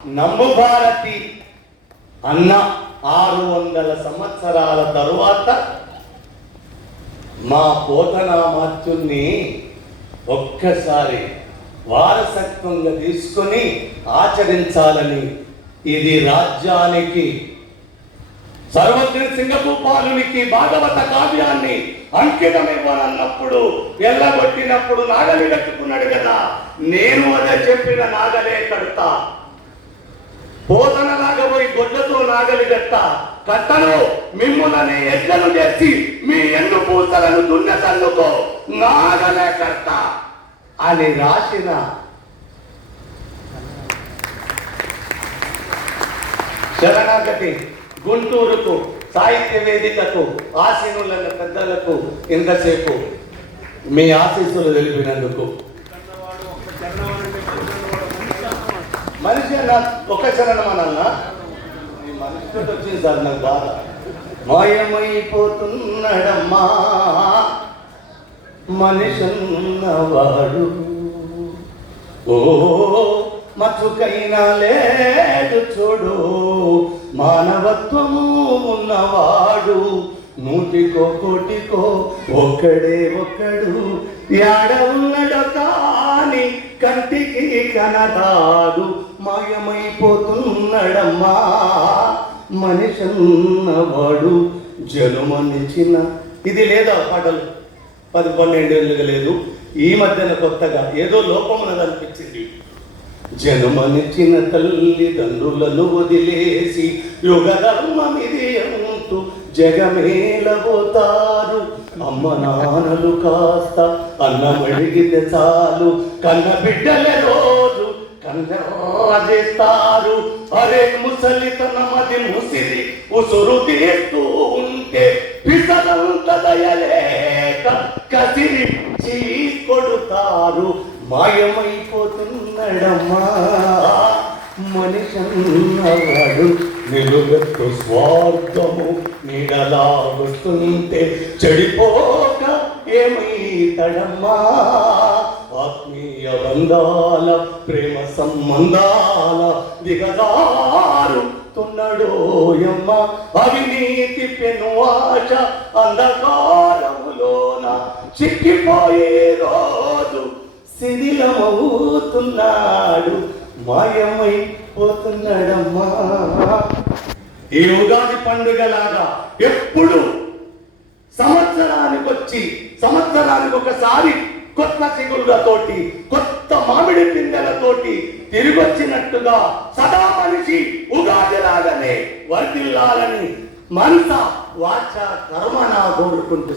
నమ్మభారతి అన్న 600 సంవత్సరాల తరువాత మా పోతనామాత్యుణ్ణి ఒక్కసారి వారసత్వంగా తీసుకొని ఆచరించాలని, ఇది రాజ్యానికి సర్వజ్ఞ సింగభూపాలునికి భాగవత కావ్యాన్ని అంకితమివ్వనన్నప్పుడు ఎల్లగొట్టినప్పుడు నాగలి కట్టుకున్నాడు కదా. నేను అదే చెప్పిన నాగలే కడతా, పోతనలాగా పోయి గొడ్లతో నాగలి కట్టను, మిమ్ములని ఎడ్లను చేసి మీ ఎన్ను పూసలను దున్నెతన్నుకో నాగలే కడతా అని రాసిన శరణాగతి గుంటూరుకు సాహిత్య వేదికకు ఆశీనులైన పెద్దలకు ఇంతసేపు మీ ఆశీస్సులు తెలిపినందుకు, మనిషి అన్న ఒక చరణం అనన్నా ఈ మనిషితో వచ్చింది సార్ నాకు బాగా. మాయమైపోతున్నాడమ్మా మనిషన్నవాడు, ఓ మచ్చుకైనా లేదు చూడు మానవత్వము ఉన్నవాడు, నూటికో కోటికో ఒక్కడే ఒక్కడు, యాడ ఉన్నడో కాని కంటికి కనరాడు, మాయమైపోతున్నాడమ్మా మనిషన్నవాడు. జనుమనిచిన ఇది లేదా పాటలు 10-12 ఏళ్ళుగా లేదు, ఈ మధ్యన కొత్తగా ఏదో లోపమునది అనిపించింది. జనుమనిచ్చిన తల్లిదండ్రులను వదిలేసి యుగ ధర్మమిది అంటూ జగమేలబోతారు, అమ్మ నాన్నలు కాస్త అన్నమడిగితే చాలు కన్న బిడ్డలే రోజు కన్నెర్రజేస్తారు. అరే ముసలితనమది ముసిరి ఉసురు తీస్తూ ఉంటే పిసలంత దయలేక కసిరి చీ కొడుతారు, మాయమైపోతున్నాడమ్మా మనిషన్నవాడు. నిలువెత్తు స్వార్థము నీడలా వస్తుంటే చెడిపోక ఏమైతడమ్మా, ఆత్మీయ బంధాల ప్రేమ సంబంధాల దిగజారుతున్నాడోయమ్మ, అవినీతి పెను ఆశ అంధకారములోన చిక్కిపోయే రోజు శిథిలమవుతున్నాడు, మాయమైపోతున్నాడమ్మా. ఈ ఉగాది పండుగలాగా ఎప్పుడు సంవత్సరానికి ఒకసారి కొత్త చిగుళ్ళతోటి కొత్త మామిడి పిందెలతోటి తిరిగొచ్చినట్టుగా సదా మనిషి ఉగాది లాగానే వర్ధిల్లాలని మనస వాచ కర్మన కోరుకుంటూ